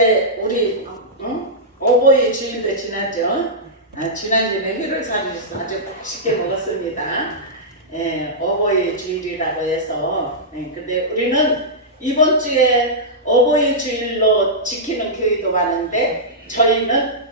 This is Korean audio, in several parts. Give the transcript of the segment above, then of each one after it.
이제 우리 어버이 주일도 지났죠. 지난주에 회를 사주셔서 아주 맛있게 먹었습니다. 어버이 주일이라고 해서 근데 우리는 이번 주에 어버이 주일로 지키는 교회도 많은데 저희는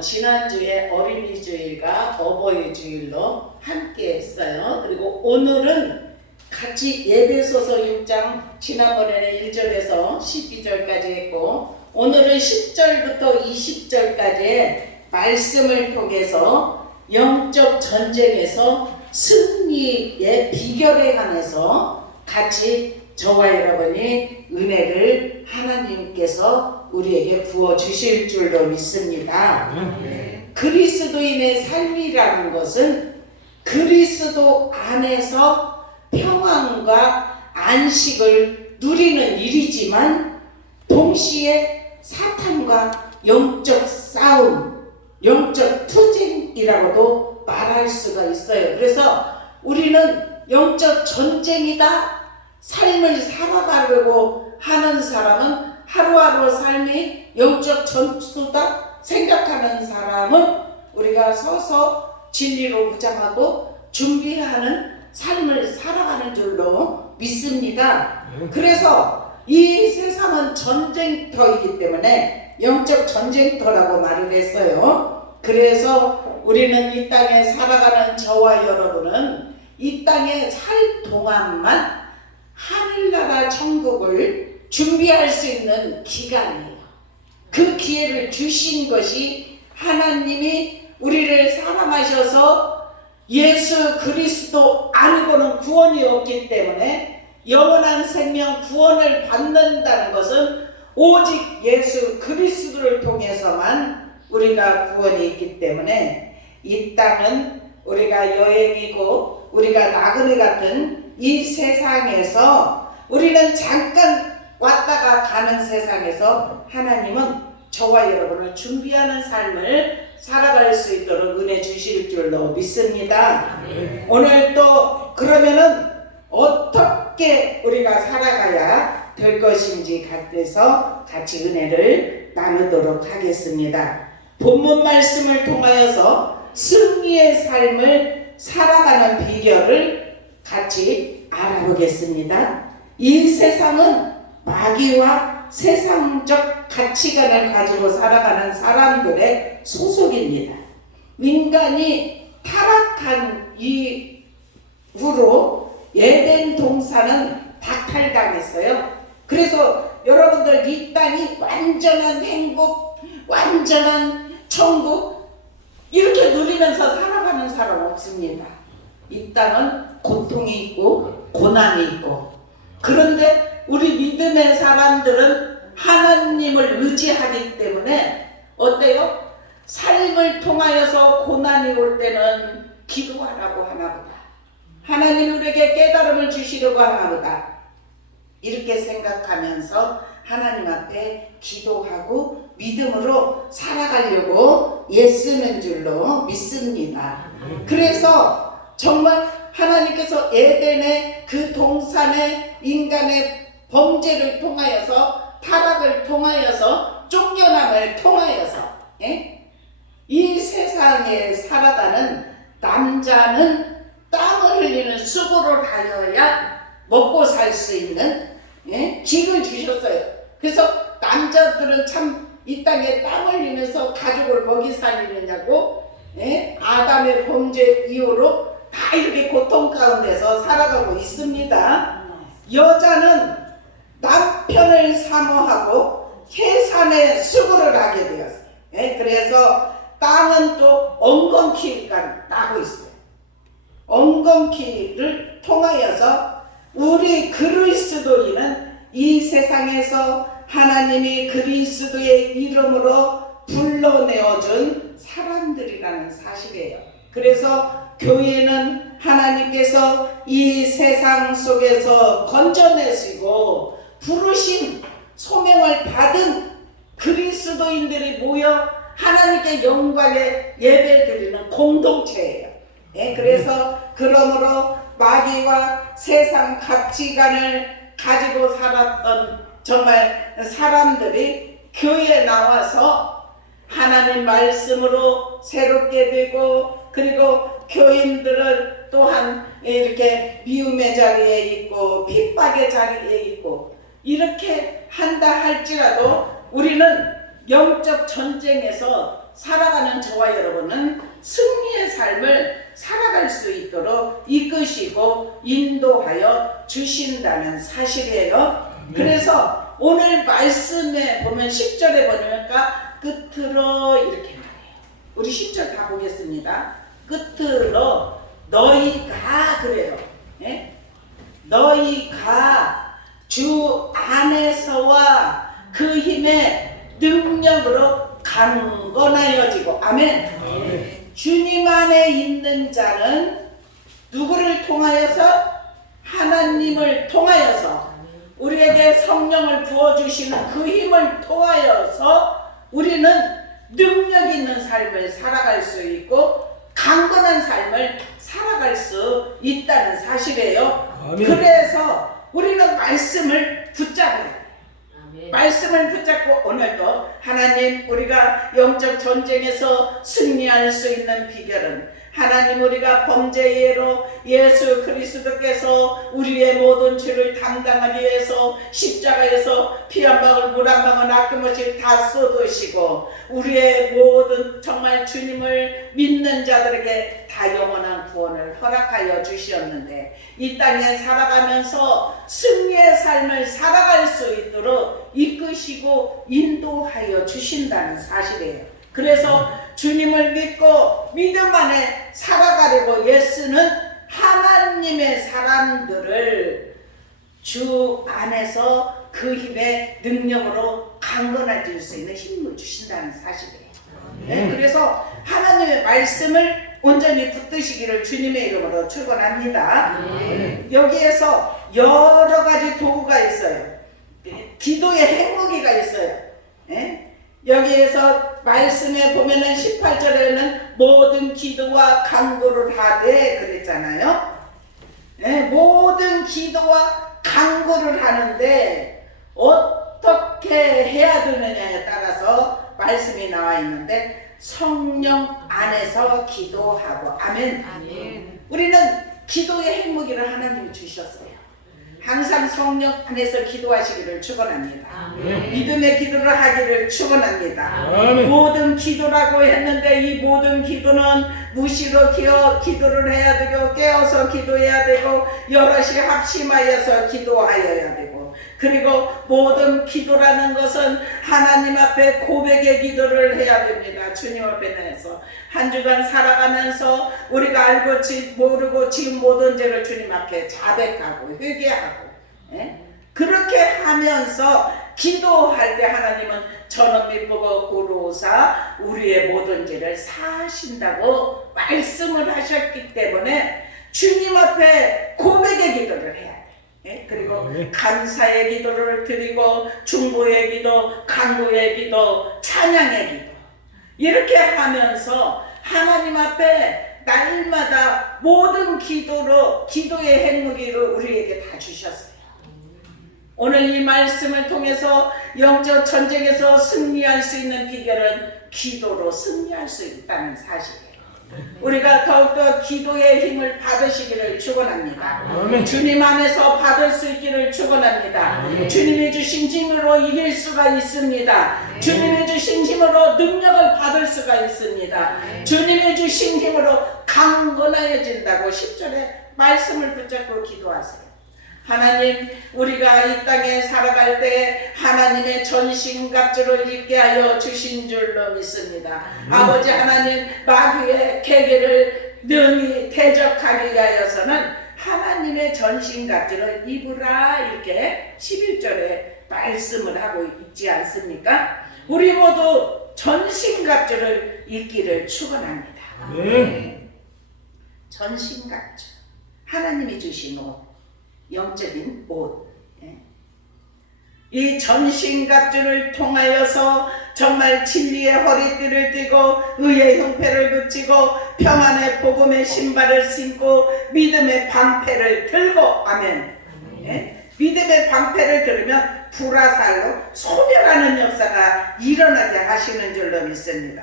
지난주에 어린이 주일과 어버이 주일로 함께 했어요. 그리고 오늘은 같이 예배소서 6장 지난번에는 1절에서 12절까지 했고 오늘은 10절부터 20절까지의 말씀을 통해서 영적 전쟁에서 승리의 비결에 관해서 같이 저와 여러분이 은혜를 하나님께서 우리에게 부어주실 줄로 믿습니다. 그리스도인의 삶이라는 것은 그리스도 안에서 평안과 안식을 누리는 일이지만 동시에 사탄과 영적 싸움, 영적 투쟁이라고도 말할 수가 있어요. 그래서 우리는 영적 전쟁이다. 삶을 살아가려고 하는 사람은 하루하루 삶이 영적 전투다 생각하는 사람은 우리가 서서 진리로 무장하고 준비하는 삶을 살아가는 줄로 믿습니다. 그래서 이 세상은 전쟁터이기 때문에 영적 전쟁터라고 말을 했어요. 그래서 우리는 이 땅에 살아가는 저와 여러분은 이 땅에 살 동안만 하늘나라 천국을 준비할 수 있는 기간이에요. 그 기회를 주신 것이 하나님이 우리를 사랑하셔서 예수 그리스도 아니고는 구원이 없기 때문에 영원한 생명 구원을 받는다는 것은 오직 예수 그리스도를 통해서만 우리가 구원이 있기 때문에 이 땅은 우리가 여행이고 우리가 나그네 같은 이 세상에서 우리는 잠깐 왔다가 가는 세상에서 하나님은 저와 여러분을 준비하는 삶을 살아갈 수 있도록 은혜 주실 줄로 믿습니다. 오늘 또 그러면은 어떻게 우리가 살아가야 될 것인지 같아서 같이 은혜를 나누도록 하겠습니다. 본문 말씀을 통하여서 승리의 삶을 살아가는 비결을 같이 알아보겠습니다. 이 세상은 마귀와 세상적 가치관을 가지고 살아가는 사람들의 소속입니다. 인간이 타락한 이후로 에덴 동산은 박탈당했어요. 그래서 여러분들 이 땅이 완전한 행복, 완전한 천국 이렇게 누리면서 살아가는 사람 없습니다. 이 땅은 고통이 있고 고난이 있고 그런데 우리 믿음의 사람들은 하나님을 의지하기 때문에 어때요? 삶을 통하여서 고난이 올 때는 기도하라고 하나보다 하나님 우리에게 깨달음을 주시려고 하나보다 이렇게 생각하면서 하나님 앞에 기도하고 믿음으로 살아가려고 애쓰는 줄로 믿습니다. 그래서 정말 하나님께서 에덴의 그 동산의 인간의 범죄를 통하여서 타락을 통하여서 쫓겨남을 통하여서 이 세상에 살아가는 남자는 땀을 흘리는 수고를 하여야 먹고 살 수 있는 길을 주셨어요. 그래서 남자들은 참 이 땅에 땀 흘리면서 가족을 먹이 살리느냐고 아담의 범죄 이후로 다 이렇게 고통 가운데서 살아가고 있습니다. 여자는 남편을 사모하고 해산에 수고를 하게 되었어요. 그래서 땅은 또 엉겅퀴가 나고 있어요. 엉겅퀴를 통하여서 우리 그리스도인은 이 세상에서 하나님이 그리스도의 이름으로 불러내어준 사람들이라는 사실이에요. 그래서 교회는 하나님께서 이 세상 속에서 건져내시고 부르신 소명을 받은 그리스도인들이 모여 하나님께 영광의 예배드리는 공동체예요. 그래서 그러므로 마귀와 세상 가치관을 가지고 살았던 정말 사람들이 교회에 나와서 하나님 말씀으로 새롭게 되고, 그리고 교인들은 또한 이렇게 미움의 자리에 있고 핍박의 자리에 있고 이렇게 한다 할지라도 우리는 영적 전쟁에서 살아가는 저와 여러분은 승리의 삶을 살아갈 수 있도록 이끄시고 인도하여 주신다는 사실이에요. 그래서 오늘 말씀에 보면 10절에 보니까 끝으로 이렇게 말해요. 우리 10절 다 보겠습니다. 끝으로 너희가 그래요. 예? 너희가 주 안에서와 그 힘의 능력으로 강건하여지고, 아멘. 아멘. 주님 안에 있는 자는 누구를 통하여서? 하나님을 통하여서, 우리에게 성령을 부어주시는 그 힘을 통하여서 우리는 능력 있는 삶을 살아갈 수 있고 강건한 삶을 살아갈 수 있다는 사실이에요. 아멘. 그래서 우리는 말씀을 붙잡아야 돼요. 말씀을 붙잡고 오늘도 하나님, 우리가 영적 전쟁에서 승리할 수 있는 비결은 하나님, 우리가 범죄로 예수 그리스도께서 우리의 모든 죄를 담당하기 위해서 십자가에서 피 한 방울 물 한 방울 아낌없이 다 쏟으시고 우리의 모든 정말 주님을 믿는 자들에게 다 영원한 구원을 허락하여 주셨는데, 이 땅에 살아가면서 승리의 삶을 살아갈 수 있도록 이끄시고 인도하여 주신다는 사실이에요. 그래서 주님을 믿고 믿음 안에 살아가려고 애쓰는 하나님의 사람들을 주 안에서 그 힘의 능력으로 강건해질 수 있는 힘을 주신다는 사실이에요. 네, 그래서 하나님의 말씀을 온전히 붙드시기를 주님의 이름으로 축원합니다. 여기에서 여러 가지 도구가 있어요. 기도의 핵무기가 있어요. 네? 여기에서 말씀에 보면은 18절에는 모든 기도와 간구를 하되 그랬잖아요. 네, 모든 기도와 간구를 하는데 어떻게 해야 되느냐에 따라서 말씀이 나와 있는데 성령 안에서 기도하고, 아멘. 아멘. 우리는 기도의 핵무기를 하나님이 주셨어요. 항상 성령 안에서 기도하시기를 축원합니다. 아멘. 믿음의 기도를 하기를 축원합니다. 아멘. 모든 기도라고 했는데 이 모든 기도는 무시로 기도를 해야 되고 깨어서 기도해야 되고 여럿이 합심하여서 기도하여야 되고, 그리고 모든 기도라는 것은 하나님 앞에 고백의 기도를 해야 됩니다. 주님 앞에 내서 한 주간 살아가면서 우리가 알고 모르고 지은 모든 죄를 주님 앞에 자백하고 회개하고, 예? 그렇게 하면서 기도할 때 하나님은 저는 믿보고 구로사 우리의 모든 죄를 사하신다고 말씀을 하셨기 때문에 주님 앞에 고백의 기도를 해야 돼요. 예? 그리고 감사의 기도를 드리고 중보의 기도, 간구의 기도, 찬양의 기도, 이렇게 하면서 하나님 앞에 날마다 모든 기도의 핵무기를 우리에게 다 주셨어요. 오늘 이 말씀을 통해서 영적 전쟁에서 승리할 수 있는 비결은 기도로 승리할 수 있다는 사실이에요. 우리가 더욱더 기도의 힘을 받으시기를 축원합니다. 주님 안에서 받을 수 있기를 축원합니다. 주님이 주신 힘으로 이길 수가 있습니다. 주님이 주신 힘으로 능력을 받을 수가 있습니다. 주님이 주신 힘으로 강건해진다고 10절에 말씀을 붙잡고 기도하세요. 하나님, 우리가 이 땅에 살아갈 때 하나님의 전신갑주를 입게 하여 주신 줄로 믿습니다. 아버지 하나님, 마귀의 계계를 능히 대적하기 위하여서는 하나님의 전신갑주를 입으라, 이렇게 11절에 말씀을 하고 있지 않습니까? 우리 모두 전신갑주를 입기를 축원합니다. 전신갑주, 하나님이 주신 옷, 영적인 옷. 이 전신갑주를 통하여서 정말 진리의 허리띠를 띠고 의의 형패를 붙이고 평안의 복음의 신발을 신고 믿음의 방패를 들고, 아멘. 믿음의 방패를 들으면 불화살로 소멸하는 역사가 일어나게 하시는 줄로 믿습니다.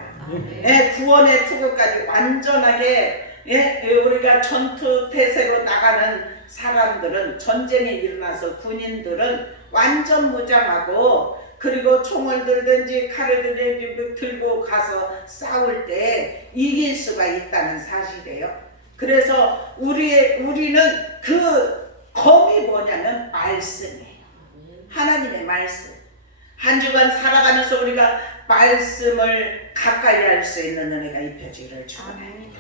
구원의 투구까지 완전하게 우리가 전투 태세로 나가는 사람들은, 전쟁이 일어나서 군인들은 완전 무장하고, 그리고 총을 들든지 칼을 들든지 들고 가서 싸울 때 이길 수가 있다는 사실이에요. 그래서 우리는 그 검이 뭐냐면 말씀이에요. 하나님의 말씀. 한 주간 살아가면서 우리가 말씀을 가까이 할 수 있는 은혜가 입혀지기를 축원합니다.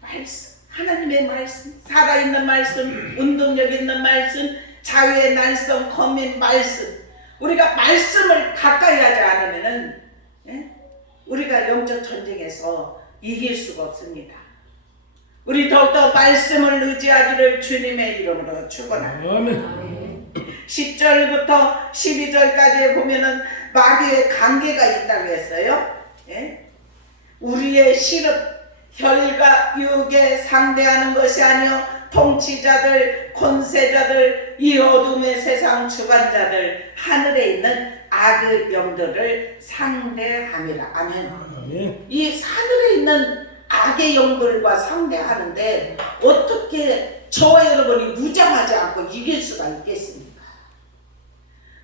말씀, 하나님의 말씀, 살아있는 말씀, 운동력 있는 말씀, 자유의 날성 검인 말씀. 우리가 말씀을 가까이 하지 않으면은 우리가 영적 전쟁에서 이길 수가 없습니다. 우리 더욱더 말씀을 의지하기를 주님의 이름으로 축원합니다. 10절부터 12절까지 보면은 마귀의 관계가 있다고 했어요. 우리의 시름, 혈과 육에 상대하는 것이 아니요 통치자들, 권세자들, 이 어둠의 세상 주관자들, 하늘에 있는 악의 영들을 상대함이라. 아멘. 이 하늘에 있는 악의 영들과 상대하는데 어떻게 저와 여러분이 무장하지 않고 이길 수가 있겠습니까?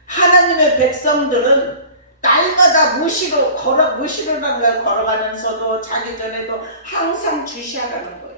하나님의 백성들은 날마다 무시로라는 걸 걸어가면서도 자기 전에도 항상 주시하라는 거예요.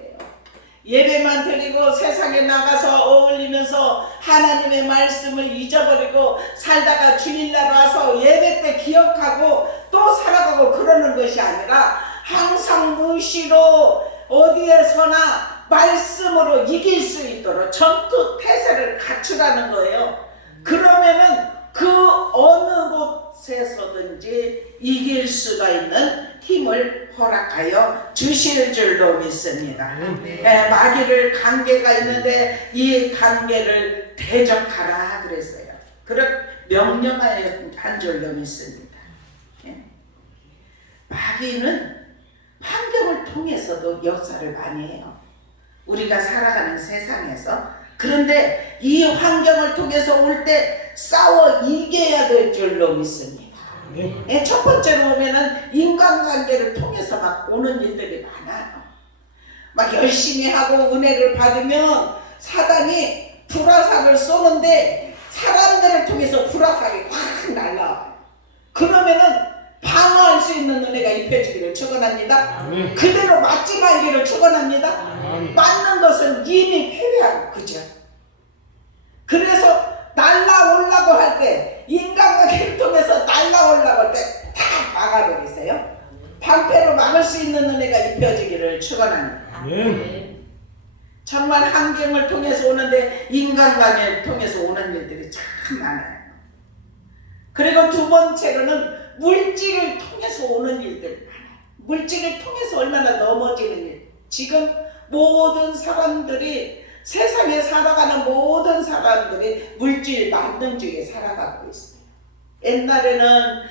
예배만 드리고 세상에 나가서 어울리면서 하나님의 말씀을 잊어버리고 살다가 주일날 와서 예배 때 기억하고 또 살아가고 그러는 것이 아니라 항상 무시로 어디에서나 말씀으로 이길 수 있도록 전투 태세를 갖추라는 거예요. 그러면은 그 어느 곳에서든지 이길 수가 있는 힘을 허락하여 주실 줄로 믿습니다. 마귀를 관계가 있는데 이 관계를 대적하라 그랬어요. 그런 명령하여 한 줄로 믿습니다. 마귀는 환경을 통해서도 역사를 많이 해요. 우리가 살아가는 세상에서. 그런데 이 환경을 통해서 올 때 싸워 이겨야 될 줄로 믿습니다. 첫 번째로 보면은 인간관계를 통해서 막 오는 일들이 많아요. 막 열심히 하고 은혜를 받으면 사단이 불화살을 쏘는데 사람들을 통해서 불화살이 확 날라와요. 그러면은 방어할 수 있는 은혜가 입혀지기를 축원합니다. 그대로 맞지 말기를 축원합니다. 맞는 것은 이미 패배하고, 그죠? 그래서 날라오려고 할 때, 인간관계를 통해서 날라오려고 할 때 다 막아버리세요. 방패로 막을 수 있는 은혜가 입혀지기를 축원합니다. 정말 환경을 통해서 오는데 인간관계를 통해서 오는 일들이 참 많아요. 그리고 두 번째로는 물질을 통해서 오는 일들이 많아요. 물질을 통해서 얼마나 넘어지는 일. 지금 모든 사람들이, 세상에 살아가는 모든 사람들이 물질 만능주의에 살아가고 있어요. 옛날에는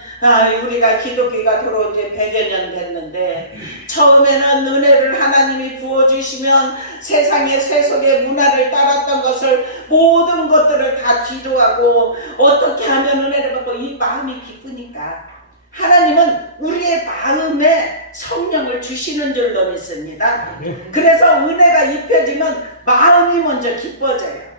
우리가 기독교가 들어온 지 100여 년 됐는데, 처음에는 은혜를 하나님이 부어주시면 세상의 세속의 문화를 따랐던 것을, 모든 것들을 다 뒤로하고 어떻게 하면 은혜를 받고, 이 마음이 기쁘니까 하나님은 우리의 마음에 성령을 주시는 줄로 믿습니다. 그래서 은혜가 입혀지면 마음이 먼저 기뻐져요.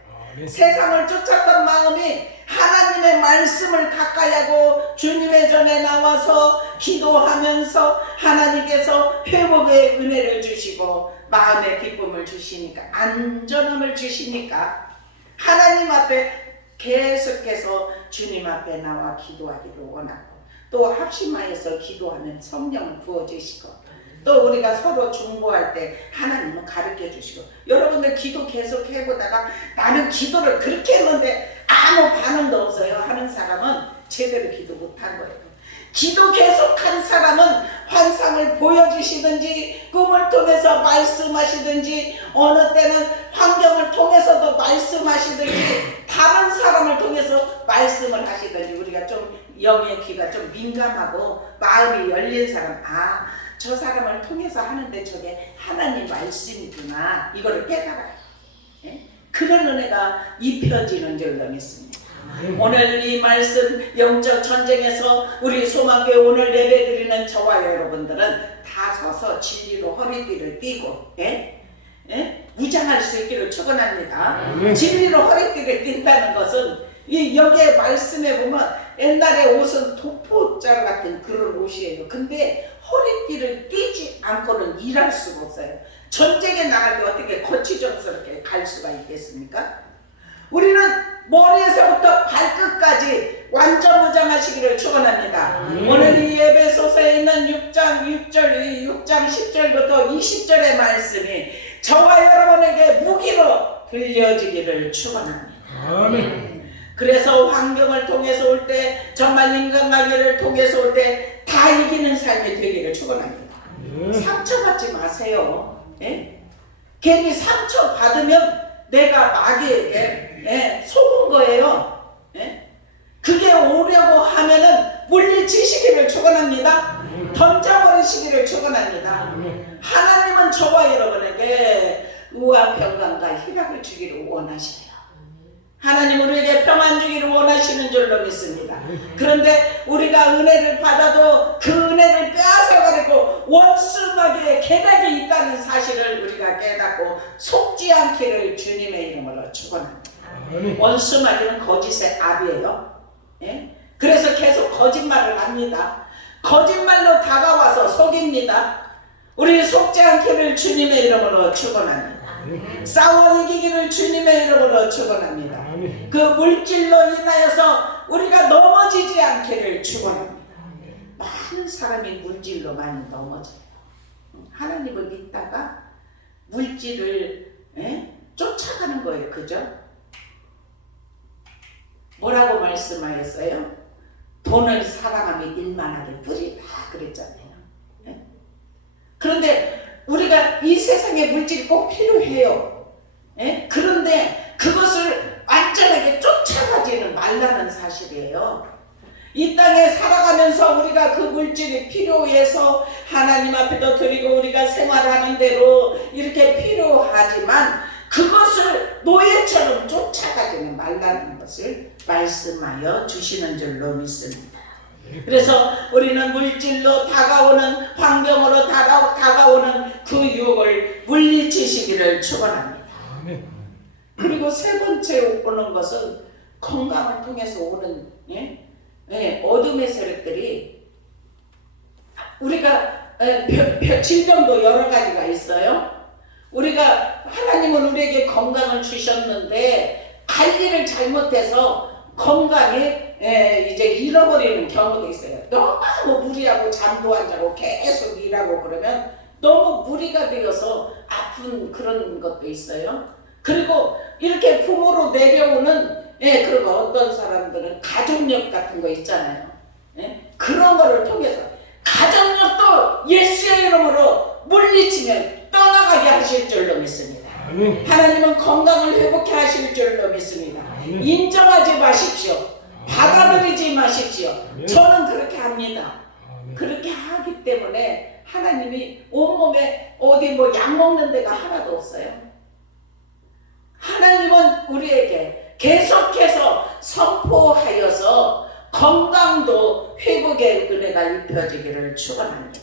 세상을 쫓았던 마음이 하나님의 말씀을 가까이 하고 주님의 전에 나와서 기도하면서 하나님께서 회복의 은혜를 주시고 마음의 기쁨을 주시니까, 안전함을 주시니까 하나님 앞에 계속해서 주님 앞에 나와 기도하기를 원하고, 또 합심하여서 기도하면 성령을 부어주시고, 또 우리가 서로 중보할 때 하나님은 가르쳐 주시고. 여러분들 기도 계속 해보다가 나는 기도를 그렇게 했는데 아무 반응도 없어요 하는 사람은 제대로 기도 못한 거예요. 기도 계속한 사람은 환상을 보여주시든지 꿈을 통해서 말씀하시든지, 어느 때는 환경을 통해서도 말씀하시든지, 다른 사람을 통해서 말씀을 하시든지, 우리가 좀 영의 귀가 좀 민감하고 마음이 열린 사람, 저 사람을 통해서 하는데 저게 하나님 말씀이구나, 이거를 깨달아요. 그런 은혜가 입혀지는 줄로 믿습니다. 오늘 이 말씀 영적 전쟁에서 우리 소망교회 오늘 예배드리는 저와 여러분들은 다 서서 진리로 허리띠를 띠고 무장할 수 있기를 축원합니다. 진리로 허리띠를 띈다는 것은 이 여기에 말씀에 보면 옛날에 옷은 도포자 같은 그런 옷이에요. 근데 허리띠를 띠지 않고는 일할 수가 없어요. 전쟁에 나갈 때 어떻게 거치장스럽게 갈 수가 있겠습니까? 우리는 머리에서부터 발끝까지 완전 무장하시기를 축원합니다. 오늘 이 에베소서에 있는 6장 10절부터 20절의 말씀이 저와 여러분에게 무기로 들려지기를 축원합니다. 그래서 환경을 통해서 올 때, 정말 인간관계를 통해서 올 때 다 이기는 삶이 되기를 축원합니다. 상처받지 마세요. 괜히 상처 받으면 내가 마귀에게 속은 거예요. 그게 오려고 하면은 물리치시기를 축원합니다. 던져버리시기를 축원합니다. 하나님은 저와 여러분에게 우와 평강과 희락을 주기를 원하셔요. 하나님 우리에게 평안 주기를 원하시는 줄로 믿습니다. 그런데 우리가 은혜를 받아도 그 은혜를 빼앗아가지고 원수마귀의 계략이 있다는 사실을 우리가 깨닫고 속지 않기를 주님의 이름으로 축원합니다. 원수마귀는 거짓의 압이에요. 그래서 계속 거짓말을 합니다. 거짓말로 다가와서 속입니다. 우리 속지 않기를 주님의 이름으로 축원합니다. 싸워 이기기를 주님의 이름으로 축원합니다. 그 물질로 인하여서 우리가 넘어지지 않기를 축원합니다. 많은 사람이 물질로 많이 넘어져요. 하나님을 믿다가 물질을 쫓아가는 거예요. 그죠? 뭐라고 말씀하였어요? 돈을 사랑하며 일만하게 뿌리라 그랬잖아요. 그런데 우리가 이 세상에 물질이 꼭 필요해요. 그런데 그것을 완전하게 쫓아가지는 말라는 사실이에요. 이 땅에 살아가면서 우리가 그 물질이 필요해서 하나님 앞에도 드리고 우리가 생활하는 대로 이렇게 필요하지만 그것을 노예처럼 쫓아가지는 말라는 것을 말씀하여 주시는 줄로 믿습니다. 그래서 우리는 물질로 다가오는 환경으로 다가오는 그 유혹을 물리치시기를 축원합니다. 그리고 세 번째 오는 것은 건강을 통해서 오는 어둠의 세력들이 우리가 질병도 여러 가지가 있어요. 우리가 하나님은 우리에게 건강을 주셨는데 관리를 잘못해서 건강에 이제 잃어버리는 경우도 있어요. 너무 무리하고 잠도 안 자고 계속 일하고 그러면 너무 무리가 되어서 아픈 그런 것도 있어요. 그리고 이렇게 부모로 내려오는 그리고 어떤 사람들은 가족력 같은 거 있잖아요. 그런 거를 통해서 가족력도 예수의 이름으로 물리치면 떠나가게 하실 줄로 믿습니다. 하나님은 건강을 회복해 하실 줄로 믿습니다. 인정하지 마십시오. 받아들이지 마십시오. 저는 그렇게 합니다. 그렇게 하기 때문에 하나님이 온몸에 어디 뭐 약 먹는 데가 하나도 없어요. 하나님은 우리에게 계속해서 선포하여서 건강도 회복의 은혜가 입혀지기를 축원합니다.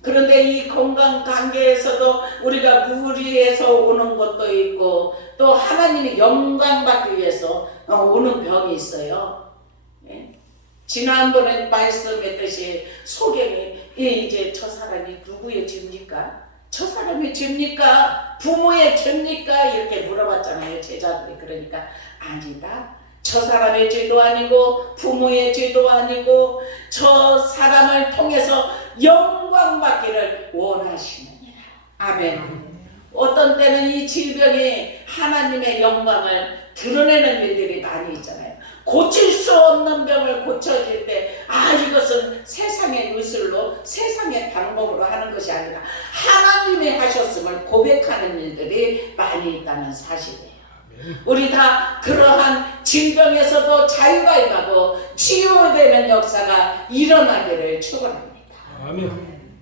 그런데 이 건강 관계에서도 우리가 무리해서 오는 것도 있고 또 하나님이 영광 받기 위해서 오는 병이 있어요. 지난번에 말씀했듯이 소경이 이제 저 사람이 누구의 죄입니까? 저 사람의 죄입니까? 부모의 죄입니까? 이렇게 물어봤잖아요. 제자들이. 그러니까 아니다. 저 사람의 죄도 아니고 부모의 죄도 아니고 저 사람을 통해서 영광 받기를 원하시느니라. 아멘. 어떤 때는 이 질병이 하나님의 영광을 드러내는 일들이 많이 있잖아요. 고칠 수 없는 병을 고쳐질 때 이것은 세상의 의술로 세상의 방법으로 하는 것이 아니라 하나님이 하셨음을 고백하는 일들이 많이 있다는 사실이에요. 우리 다 그러한 질병에서도 자유가 임하고 치유되는 역사가 일어나기를 축원합니다.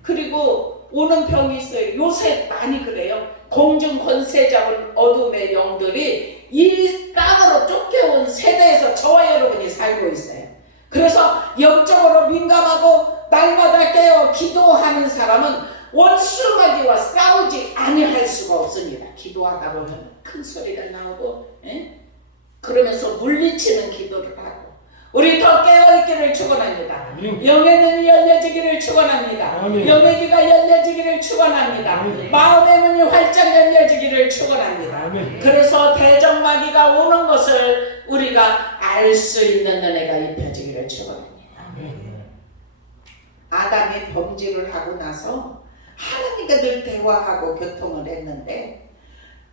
그리고 오는 병이 있어요. 요새 많이 그래요. 공중 권세 잡은 어둠의 영들이 이 땅으로 쫓겨온 세대에서 저와 여러분이 살고 있어요. 그래서 영적으로 민감하고 날마다 깨어 기도하는 사람은 원수마귀와 싸우지 아니할 수가 없습니다. 기도하다 보면 큰 소리가 나오고 그러면서 물리치는 기도를 하고 우리 더 깨어있기를 축원합니다. 영의 눈이 열려지기를 축원합니다. 영의 귀가 열려지기를 축원합니다. 마음의 문이 활짝 열려지기를 축원합니다. 그래서 대적마귀가 오는 것을 우리가 알 수 있는 은혜가 입혀지기를 축원합니다. 아담이 범죄를 하고 나서 하나님과 늘 대화하고 교통을 했는데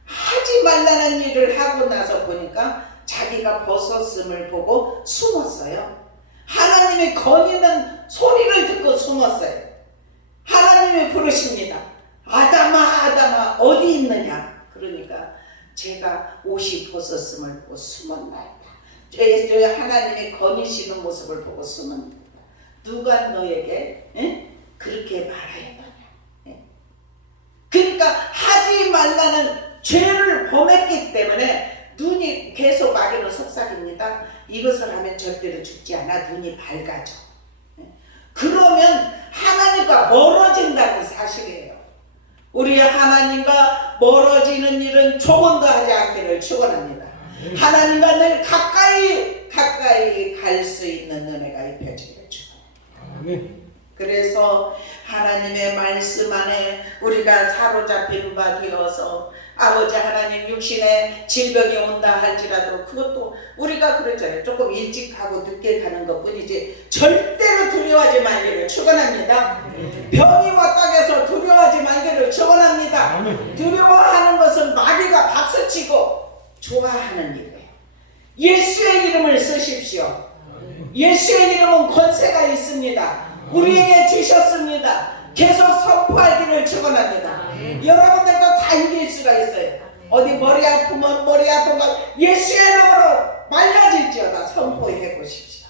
하지 말라는 일을 하고 나서 보니까 자기가 벗었음을 보고 숨었어요. 하나님이 거니는 소리를 듣고 숨었어요. 하나님이 부르십니다. 아담아 아담아 어디 있느냐. 그러니까 제가 옷이 벗었음을 보고 숨었나이다. 하나님이 거니시는 모습을 보고 숨었나이다. 누가 너에게 그렇게 말하였느냐. 그러니까 하지 말라는 죄를 범했기 때문에 눈이 계속 마귀는 속삭입니다. 이것을 하면 절대로 죽지 않아. 눈이 밝아져. 그러면 하나님과 멀어진다는 사실이에요. 우리 하나님과 멀어지는 일은 조금도 하지 않기를 축원합니다. 하나님과 늘 가까이 갈 수 있는 은혜가 입혀지기를 축원합니다. 그래서 하나님의 말씀 안에 우리가 사로잡힌 바 되어서 아버지 하나님 육신에 질병이 온다 할지라도 그것도 우리가 그러잖아요. 조금 일찍 가고 늦게 가는 것 뿐이지 절대로 두려워하지 말기를 축원합니다. 병이 왔다 해서 두려워하지 말기를 축원합니다. 두려워하는 것은 마귀가 박수치고 좋아하는 일이에요. 예수의 이름을 쓰십시오. 예수의 이름은 권세가 있습니다. 우리에게 주셨습니다. 계속 선포하기를 축원합니다. 여러분들도 다 이길 수가 있어요. 어디 머리 아프면 예수의 이름으로 말려질지어다 선포해 보십시오.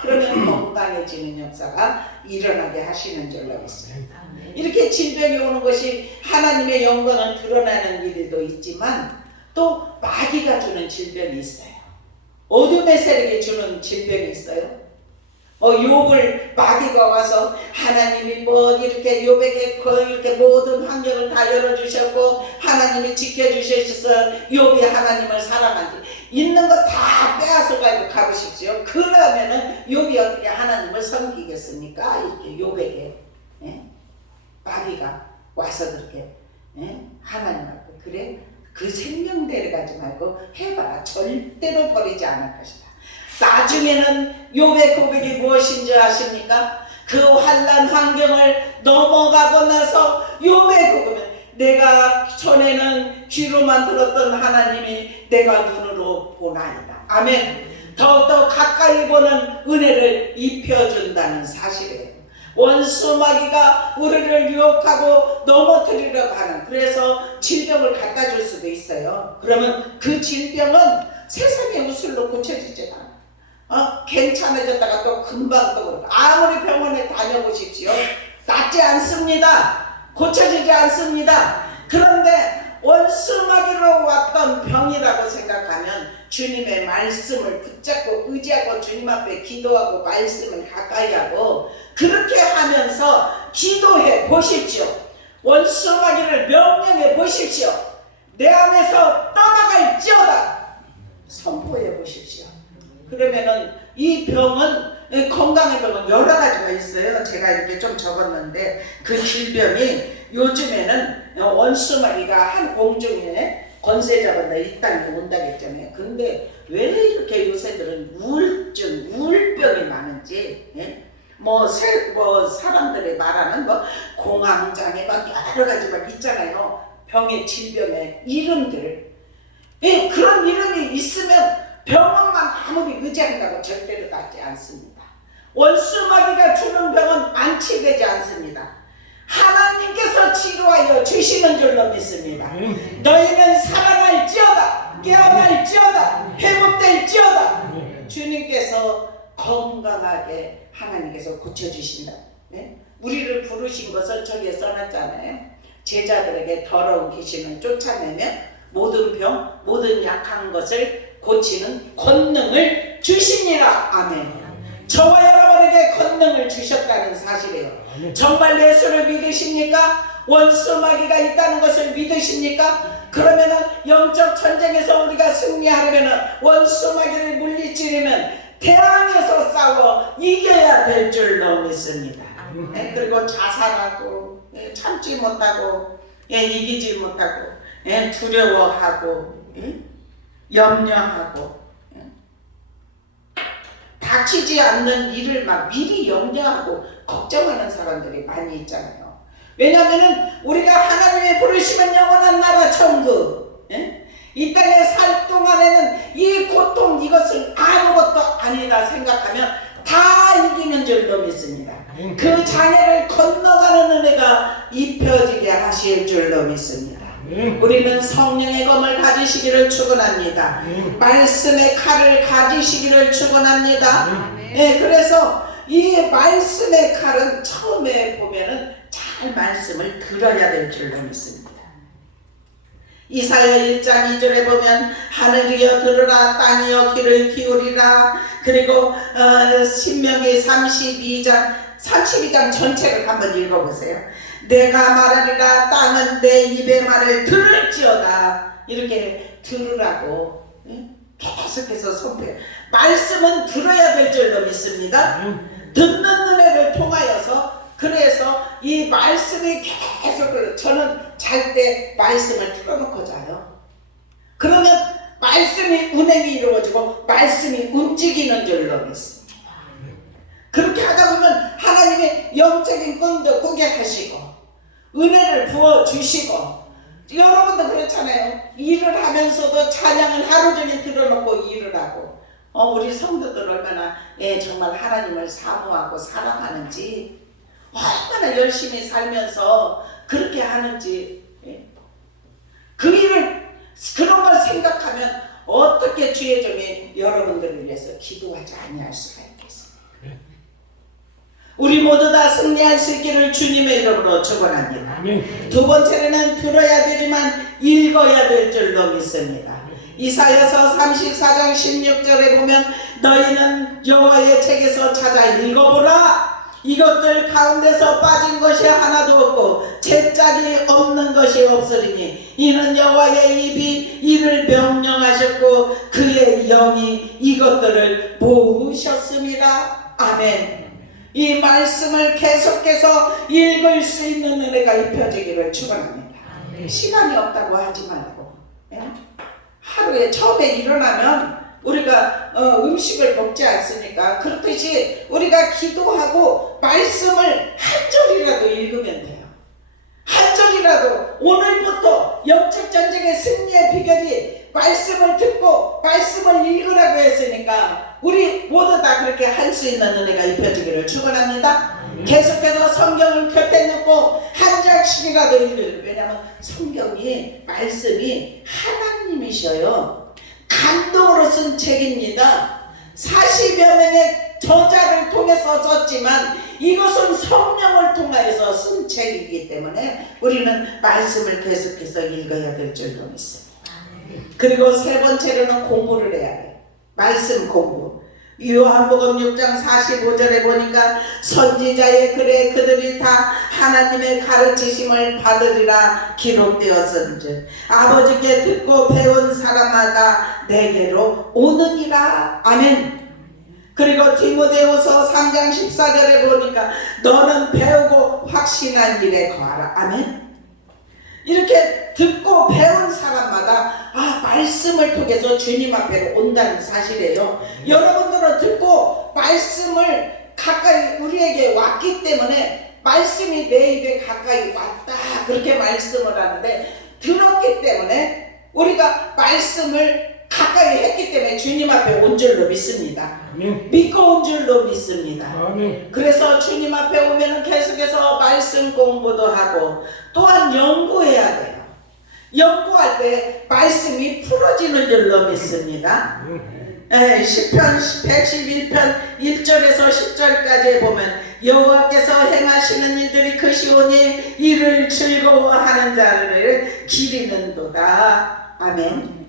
그러면 건강해지는 역사가 일어나게 하시는 줄로 믿습니다. 이렇게 질병이 오는 것이 하나님의 영광을 드러내는 일도 있지만 또 마귀가 주는 질병이 있어요. 어둠의 세력이 주는 질병이 있어요. 욥을 마귀가 와서 하나님이 이렇게 욥에게 이렇게 모든 환경을 다 열어주셨고 하나님이 지켜주셔서 욥이 하나님을 사랑한지 있는 거 다 빼앗아 가보십시오. 그러면은 욥이 어떻게 하나님을 섬기겠습니까? 이렇게 욥에게 마귀가 와서 그렇게 하나님한테 그래 그 생명 데려가지 말고 해봐라. 절대로 버리지 않을 것이다. 나중에는 욥의 고백이 무엇인지 아십니까? 그 환난 환경을 넘어가고 나서 욥의 고백은 내가 전에는 귀로만 들었던 하나님이 내가 눈으로 보나이다. 아멘. 더욱더 가까이 보는 은혜를 입혀준다는 사실이에요. 원수 마귀가 우리를 유혹하고 넘어뜨리려고 하는 그래서 질병을 갖다 줄 수도 있어요. 그러면 그 질병은 세상의 우술로 고쳐지지 않아요. 괜찮아졌다가 또 금방 또 그러고 아무리 병원에 다녀보십시오. 낫지 않습니다. 고쳐지지 않습니다. 그런데 원수마귀로 왔던 병이라고 생각하면 주님의 말씀을 붙잡고 의지하고 주님 앞에 기도하고 말씀을 가까이 하고 그렇게 하면서 기도해 보십시오. 원수마귀를 명령해 보십시오. 내 안에서 떠나갈지어다 선포해 보십시오. 그러면은 이 병은 건강의 병은 여러 가지가 있어요. 제가 이렇게 좀 적었는데 그 질병이 요즘에는 원수마귀가 한 공중에 권세 잡았다 이 땅에 온다고 했잖아요. 근데 왜 이렇게 요새들은 우울병이 많은지 사람들이 말하는 공황장애 여러 가지 있잖아요. 병의 질병의 이름들 그런 이름이 있으면 병원만 아무리 의지한다고 절대로 낫지 않습니다. 원수마귀가 주는 병은 안치되지 않습니다. 하나님께서 치료하여 주시는 줄로 믿습니다. 너희는 살아날지어다 깨어날지어다 회복될지어다 주님께서 건강하게 하나님께서 고쳐주신다. 우리를 부르신 것을 저기에 써놨잖아요. 제자들에게 더러운 귀신을 쫓아내면 모든 병, 모든 약한 것을 고치는 권능을 주시니라. 아멘. 저와 여러분에게 권능을 주셨다는 사실이에요. 정말 예수를 믿으십니까? 원수 마귀가 있다는 것을 믿으십니까? 그러면은 영적 전쟁에서 우리가 승리하려면은 원수 마귀를 물리치려면 대항해서 싸워 이겨야 될 줄로 믿습니다. 그리고 자살하고 참지 못하고 이기지 못하고 두려워하고 염려하고 닥치지 않는 일을 막 미리 염려하고 걱정하는 사람들이 많이 있잖아요. 왜냐하면 우리가 하나님의 부르심은 영원한 나라 천국, 이 땅에 살 동안에는 이 고통 이것은 아무것도 아니다 생각하면 다 이기는 줄로 믿습니다. 그 장애를 건너가는 은혜가 입혀지게 하실 줄로 믿습니다. 우리는 성령의 검을 가지시기를 축원합니다. 말씀의 칼을 가지시기를 축원합니다. 그래서 이 말씀의 칼은 처음에 보면은 잘 말씀을 들어야 될 줄로 믿습니다. 이사야 1장 2절에 보면 하늘이여 들으라 땅이여 귀를 기울이라. 그리고 신명기 32장 전체를 한번 읽어보세요. 내가 말하리라 땅은 내 입의 말을 들을지어다. 이렇게 들으라고 계속해서 선포해요. 말씀은 들어야 될 줄로 믿습니다. 듣는 은혜를 통하여서 그래서 이 말씀이 계속 저는 잘 때 말씀을 틀어놓고 자요. 그러면 말씀이 운행이 이루어지고 말씀이 움직이는 줄로 믿습니다. 그렇게 하다 보면 하나님의 영적인 끈도 꾸게 하시고 은혜를 부어주시고 여러분도 그렇잖아요. 일을 하면서도 찬양을 하루 종일 들어놓고 일을 하고 우리 성도들 얼마나 정말 하나님을 사모하고 사랑하는지 얼마나 열심히 살면서 그렇게 하는지 그 일을 그런 걸 생각하면 어떻게 주의 종이 여러분들을 위해서 기도하지 아니할 수가 있겠습니까? 우리 모두 다 승리할 수 있기를 주님의 이름으로 축원합니다. 두 번째는 들어야 되지만 읽어야 될 줄로 믿습니다. 이사야서 34장 16절에 보면 너희는 여호와의 책에서 찾아 읽어보라. 이것들 가운데서 빠진 것이 하나도 없고 채짝이 없는 것이 없으리니 이는 여호와의 입이 이를 명령하셨고 그의 영이 이것들을 모으셨습니다. 아멘. 이 말씀을 계속해서 읽을 수 있는 은혜가 입혀지기를 축원합니다. 시간이 없다고 하지 말고 하루에 처음에 일어나면 우리가 음식을 먹지 않습니까? 그렇듯이 우리가 기도하고 말씀을 한 절이라도 읽으면 돼요. 한 절이라도 오늘부터 영적 전쟁의 승리의 비결이 말씀을 듣고 말씀을 읽으라고 했으니까 우리 모두 다 그렇게 할 수 있는 은혜가 입혀지기를 축원합니다. 계속해서 성경을 곁에 놓고 한 장씩이라도 읽으세요. 왜냐하면 성경이 말씀이 하나님이셔요. 감동으로 쓴 책입니다. 40여 명의 저자를 통해서 썼지만 이것은 성령을 통하여서 쓴 책이기 때문에 우리는 말씀을 계속해서 읽어야 될 줄로 믿습니다. 그리고 세 번째로는 공부를 해야 돼요. 말씀 공부. 요한복음 6장 45절에 보니까 선지자의 글에 그들이 다 하나님의 가르치심을 받으리라 기록되었은즉 아버지께 듣고 배운 사람마다 내게로 오느니라. 아멘. 그리고 디모데후서 3장 14절에 보니까 너는 배우고 확신한 일에 거하라. 아멘. 이렇게 듣고 배운 사람마다 말씀을 통해서 주님 앞에 온다는 사실이에요. 여러분들은 듣고 말씀을 가까이 우리에게 왔기 때문에 말씀이 내 입에 가까이 왔다 그렇게 말씀을 하는데 들었기 때문에 우리가 말씀을 가까이 했기 때문에 주님 앞에 온 줄로 믿습니다. 믿고 온 줄로 믿습니다. 그래서 주님 앞에 오면은 계속해서 말씀 공부도 하고 또한 연구해야 돼요. 연구할 때 말씀이 풀어지는 줄로 믿습니다. 시편 111편 1절에서 10절까지 보면 여호와께서 행하시는 일들이 크시오니 이를 즐거워하는 자를 기리는도다. 아멘.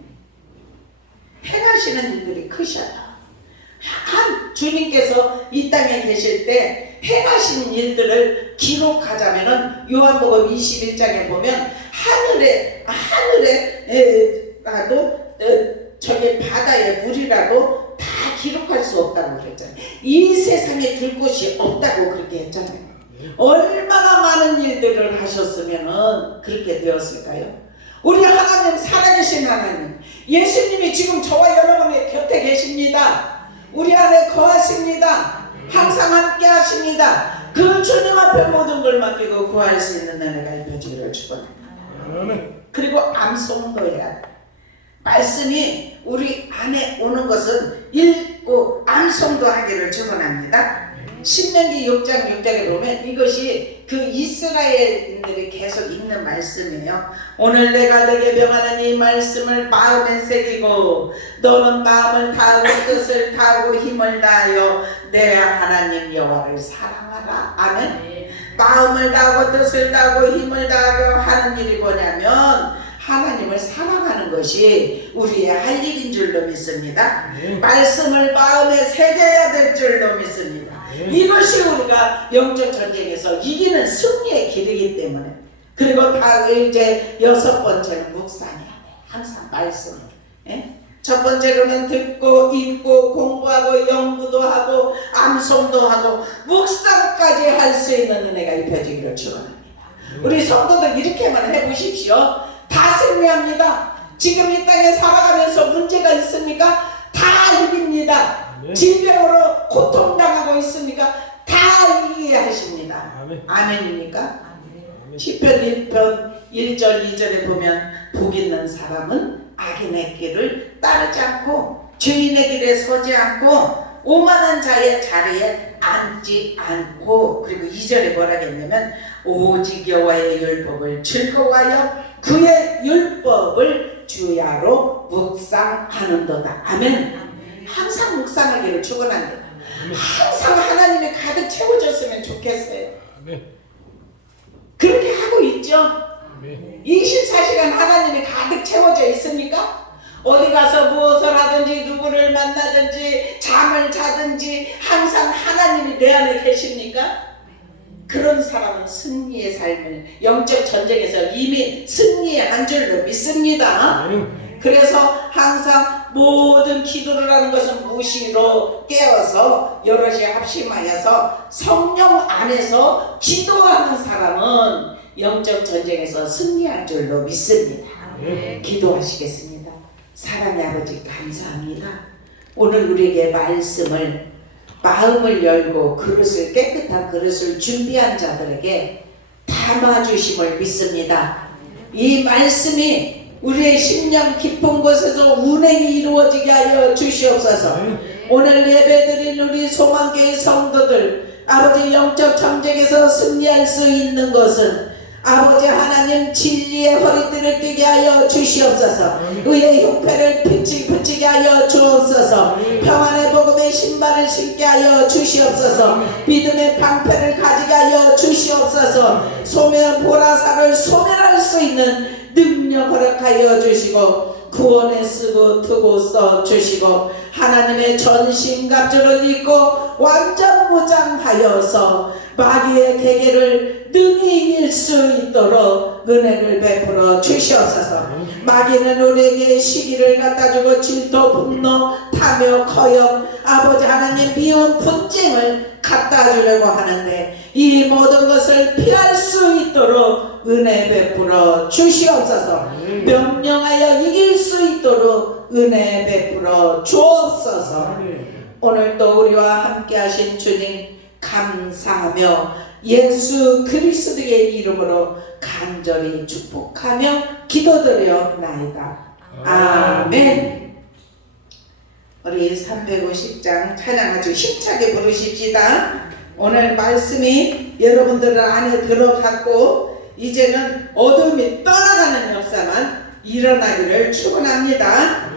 행하시는 일들이 크셔요. 주님께서 이 땅에 계실 때 행하신 일들을 기록하자면은 요한복음 21장에 보면 하늘에라도 저기 바다의 물이라도 다 기록할 수 없다고 그랬잖아요. 이 세상에 들 곳이 없다고 그렇게 했잖아요. 얼마나 많은 일들을 하셨으면은 그렇게 되었을까요? 우리 하나님, 살아계신 하나님, 예수님이 지금 저와 여러분의 곁에 계십니다. 우리 안에 거하십니다. 항상 함께 하십니다. 그 주님 앞에 모든 걸 맡기고 구할 수 있는 은혜가 입혀지기를 축원합니다. 그리고 암송도 해야 돼. 말씀이 우리 안에 오는 것은 읽고 암송도 하기를 축원합니다. 신명기 6장 6절에 보면 이것이 그 이스라엘인들이 계속 읽는 말씀이에요. 오늘 내가 너에게 명하는 이 말씀을 마음에 새기고 너는 마음을 다하고 뜻을 다하고 힘을 다하여 내 하나님 여호와를 사랑하라. 아멘. 마음을 다하고 뜻을 다하고 힘을 다하고 하는 일이 뭐냐면 하나님을 사랑하는 것이 우리의 할 일인 줄로 믿습니다. 말씀을 마음에 새겨야 될 줄로 믿습니다. 이것이 우리가 영적 전쟁에서 이기는 승리의 길이기 때문에. 그리고 다 이제 여섯 번째는 묵상해야 돼. 항상 말씀. 첫 번째로는 듣고 읽고 공부하고 연구도 하고 암송도 하고 묵상까지 할 수 있는 은혜가 입혀지기를 축원합니다. 우리 성도들 이렇게만 해보십시오. 다 승리합니다. 지금 이 땅에 살아가면서 문제가 있습니까? 다 이깁니다. 질병으로 고통당하고 있습니까? 다 이기게 하십니다. 아멘입니까? 시편 1편 1절 2절에 보면 복 있는 사람은 악인의 길을 따르지 않고 죄인의 길에 서지 않고 오만한 자의 자리에 앉지 않고, 그리고 2절에 뭐라 했냐면 오직 여호와의 율법을 즐거워하여 그의 율법을 주야로 묵상하는도다. 아멘. 항상 묵상하기를 축원합니다. 항상 하나님이 가득 채워졌으면 좋겠어요. 그렇게 하고 있죠. 24시간 하나님이 가득 채워져 있습니까? 어디 가서 무엇을 하든지 누구를 만나든지 잠을 자든지 항상 하나님이 내 안에 계십니까? 그런 사람은 승리의 삶을 영적 전쟁에서 이미 승리한 줄로 믿습니다. 그래서 항상 모든 기도를 하는 것은 무시로 깨어서 여럿이 합심하여서 성령 안에서 기도하는 사람은 영적 전쟁에서 승리할 줄로 믿습니다. 기도하시겠습니다. 사랑의 아버지 감사합니다. 오늘 우리에게 말씀을 마음을 열고 그릇을 깨끗한 그릇을 준비한 자들에게 담아주심을 믿습니다. 이 말씀이 우리의 심령 깊은 곳에서 운행이 이루어지게 하여 주시옵소서. 오늘 예배드린 우리 소망교회 성도들 아버지 영적 전쟁에서 승리할 수 있는 것은 아버지 하나님 진리의 허리띠를 뜨게 하여 주시옵소서. 의의 흉패를 붙이게 하여 주옵소서. 평안의 복음의 신발을 신게 하여 주시옵소서. 믿음의 방패를 가지게 하여 주시옵소서. 소멸 보라사를 소멸할 수 있는 능력 허락하여 주시고 구원에 쓰고 두고 써 주시고 하나님의 전신갑주를 입고 완전 무장하여서 마귀의 계계를 능히 이길 수 있도록 은혜를 베풀어 주시옵소서. 마귀는 우리에게 시기를 갖다주고 질투, 분노, 탐욕, 허영, 아버지 하나님 미운 분쟁을 갖다주려고 하는데 이 모든 것을 피할 수 있도록 은혜 베풀어 주시옵소서. 명령하여 이길 수 있도록 은혜 베풀어 주옵소서. 오늘도 우리와 함께 하신 주님 감사하며 예수 그리스도의 이름으로 간절히 축복하며 기도드려옵나이다. 아멘. 우리 350장 찬양 아주 힘차게 부르십시다. 오늘 말씀이 여러분들 안에 들어갔고 이제는 어둠이 떠나가는 역사만 일어나기를 축원합니다.